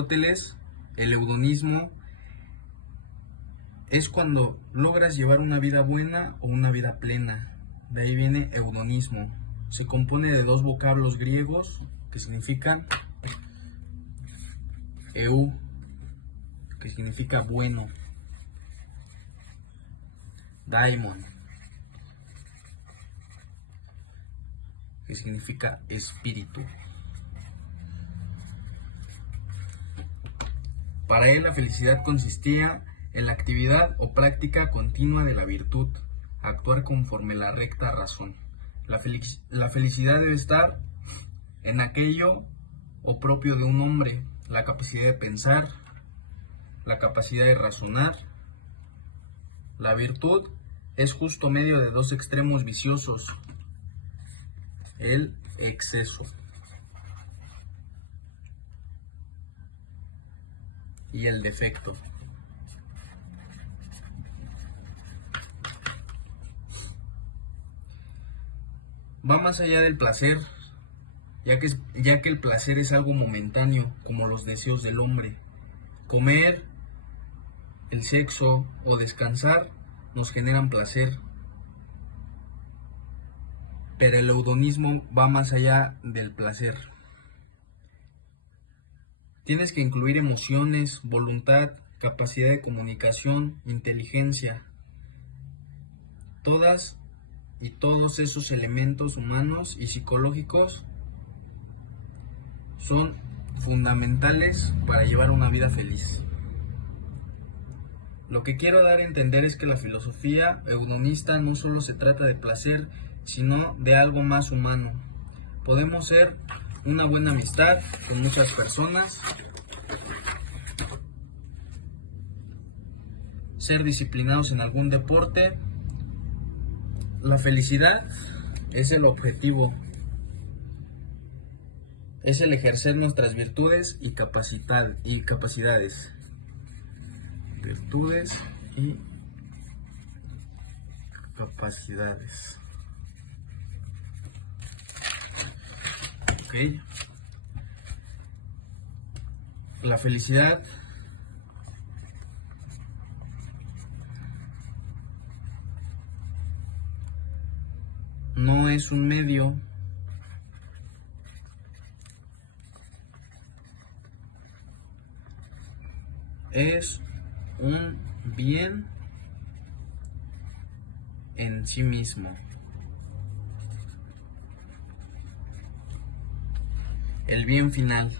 Aristóteles, el hedonismo es cuando logras llevar una vida buena o una vida plena. De ahí viene hedonismo. Se compone de dos vocablos griegos que significan eu, que significa bueno, daimon, que significa espíritu. Para él la felicidad consistía en la actividad o práctica continua de la virtud, actuar conforme la recta razón. La felicidad debe estar en aquello o propio de un hombre, la capacidad de pensar, la capacidad de razonar. La virtud es justo medio de dos extremos viciosos, el exceso y el defecto. Va más allá del placer, ya que el placer es algo momentáneo, como los deseos del hombre. Comer, el sexo o descansar nos generan placer, pero el hedonismo va más allá del placer. Tienes que incluir emociones, voluntad, capacidad de comunicación, inteligencia. Todas y todos esos elementos humanos y psicológicos son fundamentales para llevar una vida feliz. Lo que quiero dar a entender es que la filosofía hedonista no solo se trata de placer, sino de algo más humano. Podemos ser una buena amistad con muchas personas, ser disciplinados en algún deporte. La felicidad es el objetivo, es el ejercer nuestras virtudes y capacidades. Virtudes y capacidades. Ok. La felicidad no es un medio, es un bien en sí mismo. El bien final.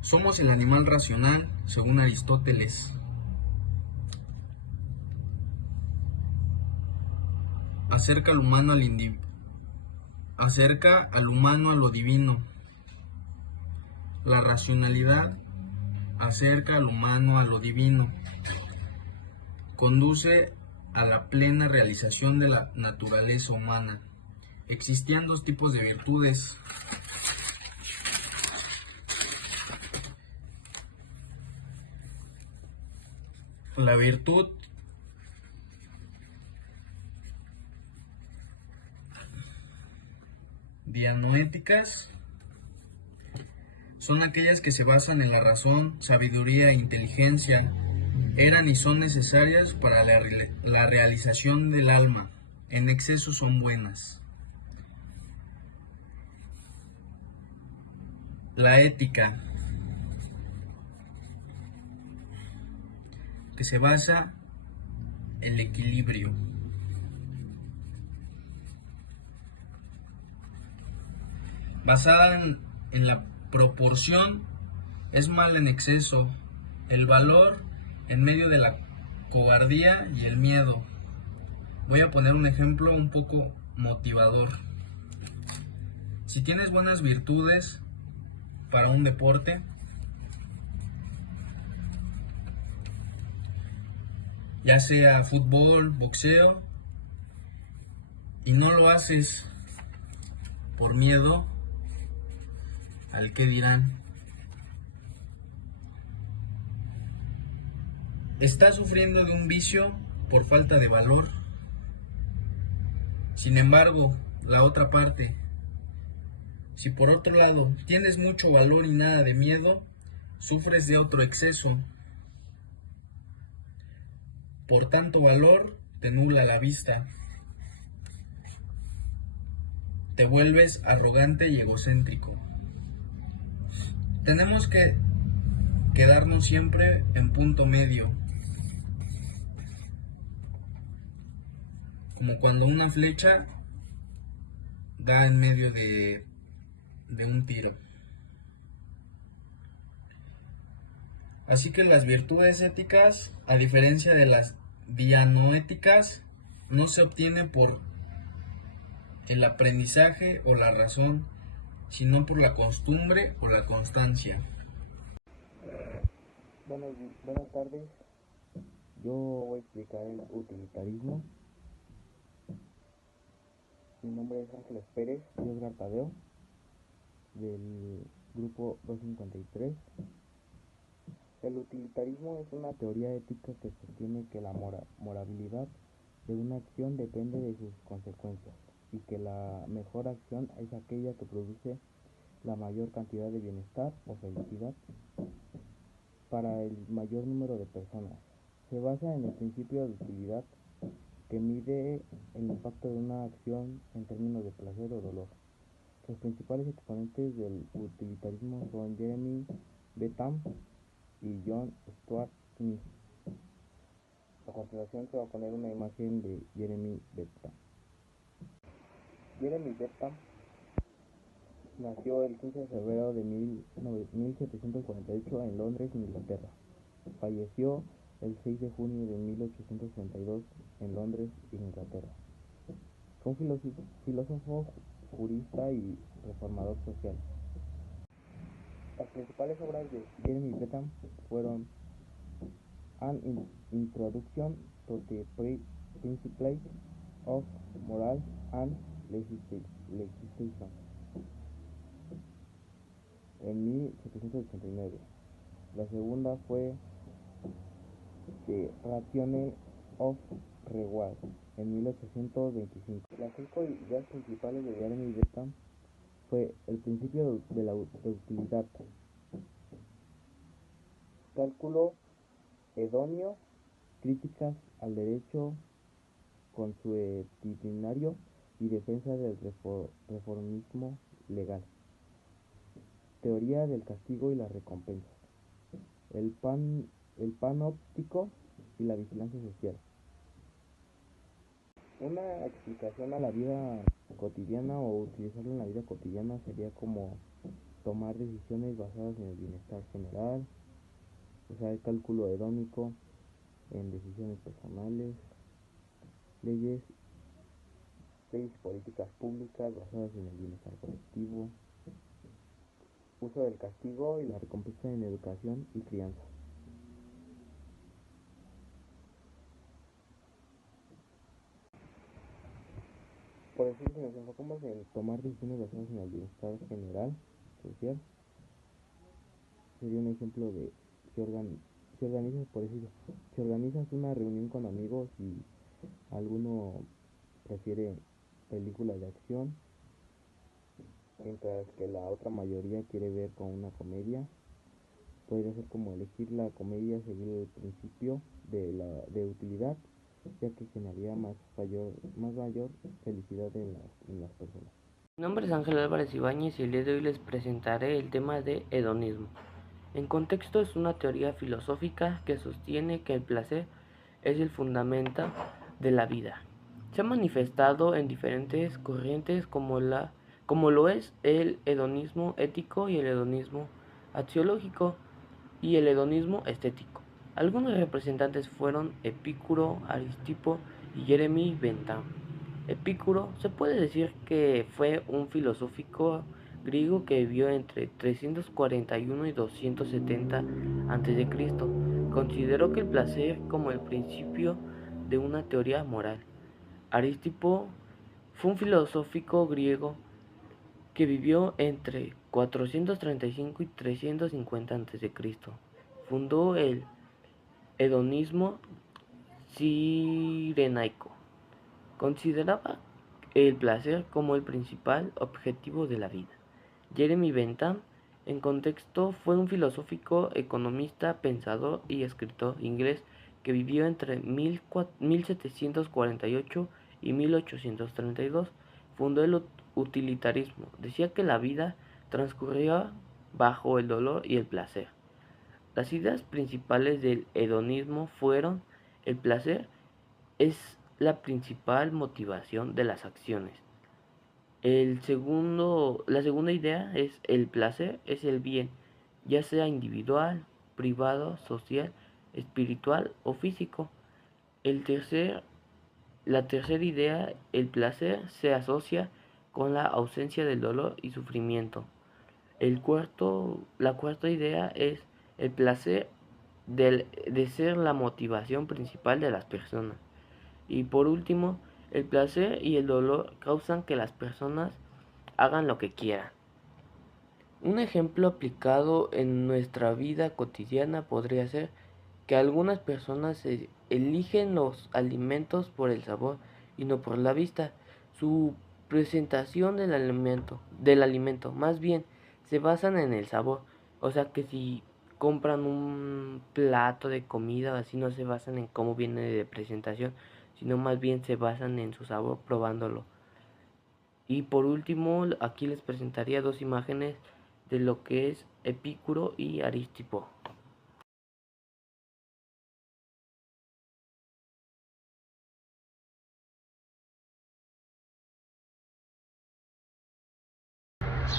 Somos el animal racional, según Aristóteles. Acerca al humano a lo divino. La racionalidad acerca al humano a lo divino. Conduce a la plena realización de la naturaleza humana. Existían dos tipos de virtudes. La virtud dianoéticas son aquellas que se basan en la razón, sabiduría e inteligencia. Eran y son necesarias para la realización del alma. En exceso son buenas. La ética, que se basa en el equilibrio. Basada en la proporción, es mal en exceso. El valor en medio de la cobardía y el miedo. Voy a poner un ejemplo un poco motivador. Si tienes buenas virtudes para un deporte, ya sea fútbol, boxeo, y no lo haces por miedo al que dirán, estás sufriendo de un vicio por falta de valor. Sin embargo, la otra parte, Si por otro lado tienes mucho valor y nada de miedo, sufres de otro exceso. Por tanto valor, te nubla la vista. Te vuelves arrogante y egocéntrico. Tenemos que quedarnos siempre en punto medio, como cuando una flecha da en medio de un tiro. Así que las virtudes éticas, a diferencia de las dianoéticas, no se obtienen por el aprendizaje o la razón, sino por la costumbre o la constancia. Buenas tardes, yo voy a explicar el utilitarismo. Mi nombre es Ángeles Pérez y Osgar Tadeo, del grupo 253. El utilitarismo es una teoría ética que sostiene que la moralidad de una acción depende de sus consecuencias y que la mejor acción es aquella que produce la mayor cantidad de bienestar o felicidad para el mayor número de personas. Se basa en el principio de utilidad que mide el impacto de una acción en términos de placer o dolor. Los principales exponentes del utilitarismo son Jeremy Bentham y John Stuart Mill. A continuación se va a poner una imagen de Jeremy Bentham. Jeremy Bentham nació el 15 de febrero de 1748 en Londres, Inglaterra. Falleció el 6 de junio de 1862 en Londres, Inglaterra. Fue un filósofo, jurista y reformador social. Las principales obras de Jeremy Bentham fueron An Introduction to the Principles of Moral and Legislation en 1789. La segunda fue The Ratione of Reward en 1825. Las 5 ideas principales de Jeremy Bentham fue el principio de utilidad, cálculo hedonio, críticas al derecho consuetudinario y defensa del reformismo legal, teoría del castigo y las recompensas, el panóptico y la vigilancia social. Una explicación a la vida cotidiana o utilizarlo en la vida cotidiana sería como tomar decisiones basadas en el bienestar general, usar el cálculo hedónico en decisiones personales, leyes y políticas públicas basadas en el bienestar colectivo, uso del castigo y la recompensa en educación y crianza. Por decir, si nos enfocamos en tomar decisiones basadas en el bienestar general, social, sería un ejemplo de si organizas, por decir, si organizas una reunión con amigos y alguno prefiere películas de acción, mientras que la otra mayoría quiere ver con una comedia, podría ser como elegir la comedia, seguir el principio de utilidad, ya que generaría más mayor felicidad en las personas. Mi nombre es Ángel Álvarez Ibáñez y el día de hoy les presentaré el tema de hedonismo. En contexto, es una teoría filosófica que sostiene que el placer es el fundamento de la vida. Se ha manifestado en diferentes corrientes como lo es el hedonismo ético y el hedonismo axiológico y el hedonismo estético. Algunos representantes fueron Epicuro, Aristipo y Jeremy Bentham. Epicuro se puede decir que fue un filósofo griego que vivió entre 341 y 270 a.C. Consideró que el placer como el principio de una teoría moral. Aristipo fue un filósofo griego que vivió entre 435 y 350 a.C. Fundó el hedonismo cirenaico. Consideraba el placer como el principal objetivo de la vida. Jeremy Bentham, en contexto, fue un filósofo, economista, pensador y escritor inglés que vivió entre 1748 y 1832. Fundó el utilitarismo. Decía que la vida transcurría bajo el dolor y el placer. Las ideas principales del hedonismo fueron: el placer es la principal motivación de las acciones. La segunda idea es: el placer es el bien, ya sea individual, privado, social, espiritual o físico. El tercer, la tercera idea: el placer se asocia con la ausencia del dolor y sufrimiento. La cuarta idea es: el placer de ser la motivación principal de las personas. Y por último, el placer y el dolor causan que las personas hagan lo que quieran. Un ejemplo aplicado en nuestra vida cotidiana podría ser que algunas personas eligen los alimentos por el sabor y no por la vista. Su presentación del alimento, más bien, se basan en el sabor. O sea que si compran un plato de comida, así no se basan en cómo viene de presentación, sino más bien se basan en su sabor probándolo. Y por último, aquí les presentaría dos imágenes de lo que es Epicuro y Aristipo.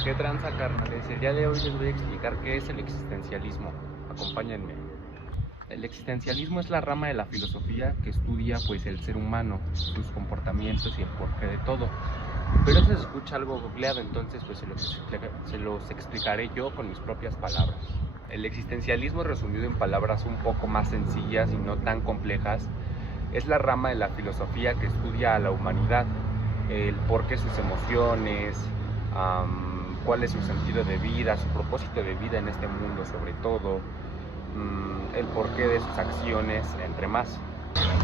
¿Qué tranza, carnales? El día de hoy les voy a explicar qué es el existencialismo. Acompáñenme. El existencialismo es la rama de la filosofía que estudia pues el ser humano, sus comportamientos y el porqué de todo. Pero eso se escucha algo googleado, entonces pues se los explicaré yo con mis propias palabras. El existencialismo, resumido en palabras un poco más sencillas y no tan complejas, es la rama de la filosofía que estudia a la humanidad, el porqué, sus emociones, cuál es su sentido de vida, su propósito de vida en este mundo sobre todo, el porqué de sus acciones, entre más.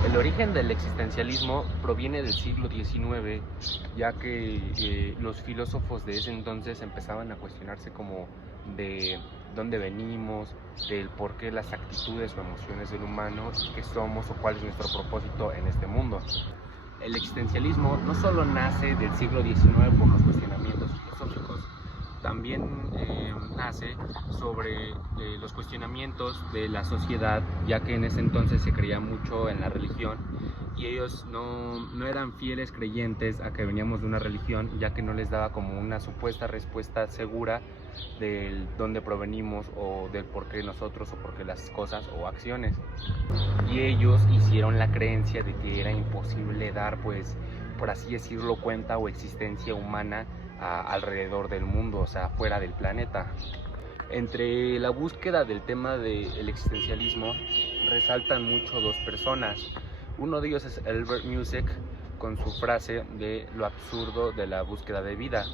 El origen del existencialismo proviene del siglo XIX, ya que los filósofos de ese entonces empezaban a cuestionarse como de dónde venimos, del por qué las actitudes o emociones del humano, qué somos o cuál es nuestro propósito en este mundo. El existencialismo no solo nace del siglo XIX por los cuestionamientos filosóficos, también nace sobre los cuestionamientos de la sociedad, ya que en ese entonces se creía mucho en la religión y ellos no eran fieles creyentes a que veníamos de una religión, ya que no les daba como una supuesta respuesta segura del dónde provenimos o del por qué nosotros o por qué las cosas o acciones. Y ellos hicieron la creencia de que era imposible dar, pues, por así decirlo, cuenta o existencia humana alrededor del mundo, o sea, fuera del planeta. Entre la búsqueda del tema del existencialismo resaltan mucho dos personas. Uno de ellos es Albert Mussek, con su frase de lo absurdo de la búsqueda de vida,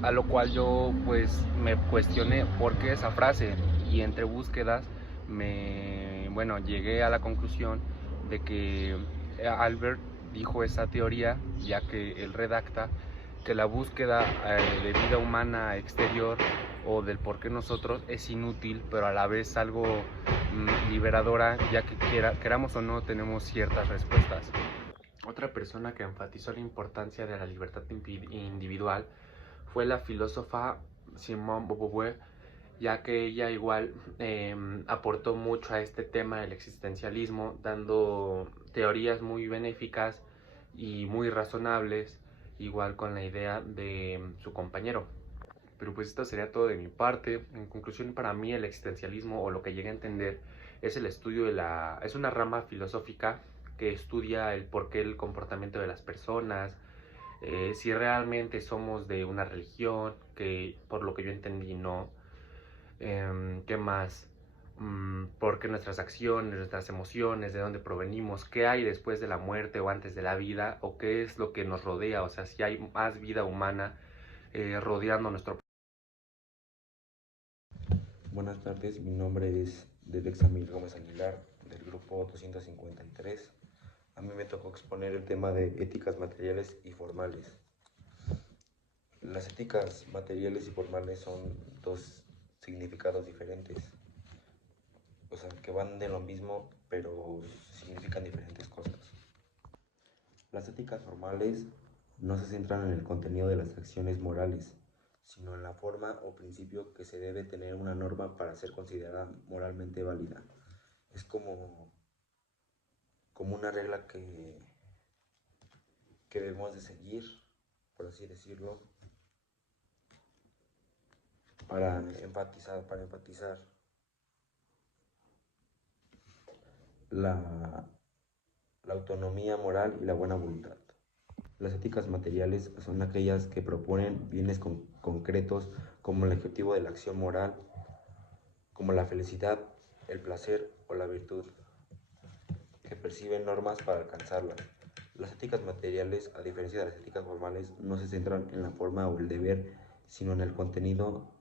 a lo cual yo pues me cuestioné por qué esa frase, y entre búsquedas llegué a la conclusión de que Albert dijo esa teoría, ya que él redacta que la búsqueda de vida humana exterior o del por qué nosotros es inútil, pero a la vez algo liberadora, ya que queramos o no tenemos ciertas respuestas. Otra persona que enfatizó la importancia de la libertad individual fue la filósofa Simone de Beauvoir, ya que ella igual aportó mucho a este tema del existencialismo, dando teorías muy benéficas y muy razonables, igual con la idea de su compañero. Pero pues esto sería todo de mi parte. En conclusión, para mí el existencialismo, o lo que llegué a entender, es el estudio es una rama filosófica que estudia el porqué, el comportamiento de las personas, si realmente somos de una religión, que por lo que yo entendí no. ¿Qué más? ¿Por qué nuestras acciones, nuestras emociones, de dónde provenimos, qué hay después de la muerte o antes de la vida, o qué es lo que nos rodea, o sea, si hay más vida humana rodeando nuestro. Buenas tardes, mi nombre es Delexamil Gómez Aguilar, del grupo 253. A mí me tocó exponer el tema de éticas materiales y formales. Las éticas materiales y formales son dos significados diferentes, o sea, que van de lo mismo, pero significan diferentes cosas. Las éticas formales no se centran en el contenido de las acciones morales, sino en la forma o principio que se debe tener una norma para ser considerada moralmente válida. Es como una regla que debemos de seguir, por así decirlo, para enfatizar la, la autonomía moral y la buena voluntad. Las éticas materiales son aquellas que proponen bienes concretos como el objetivo de la acción moral, como la felicidad, el placer o la virtud, que perciben normas para alcanzarlas. Las éticas materiales, a diferencia de las éticas formales, no se centran en la forma o el deber, sino en el contenido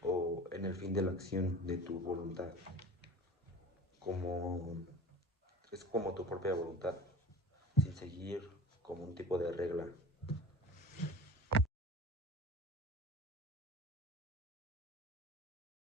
o en el fin de la acción de tu voluntad. Es como tu propia voluntad, sin seguir como un tipo de regla.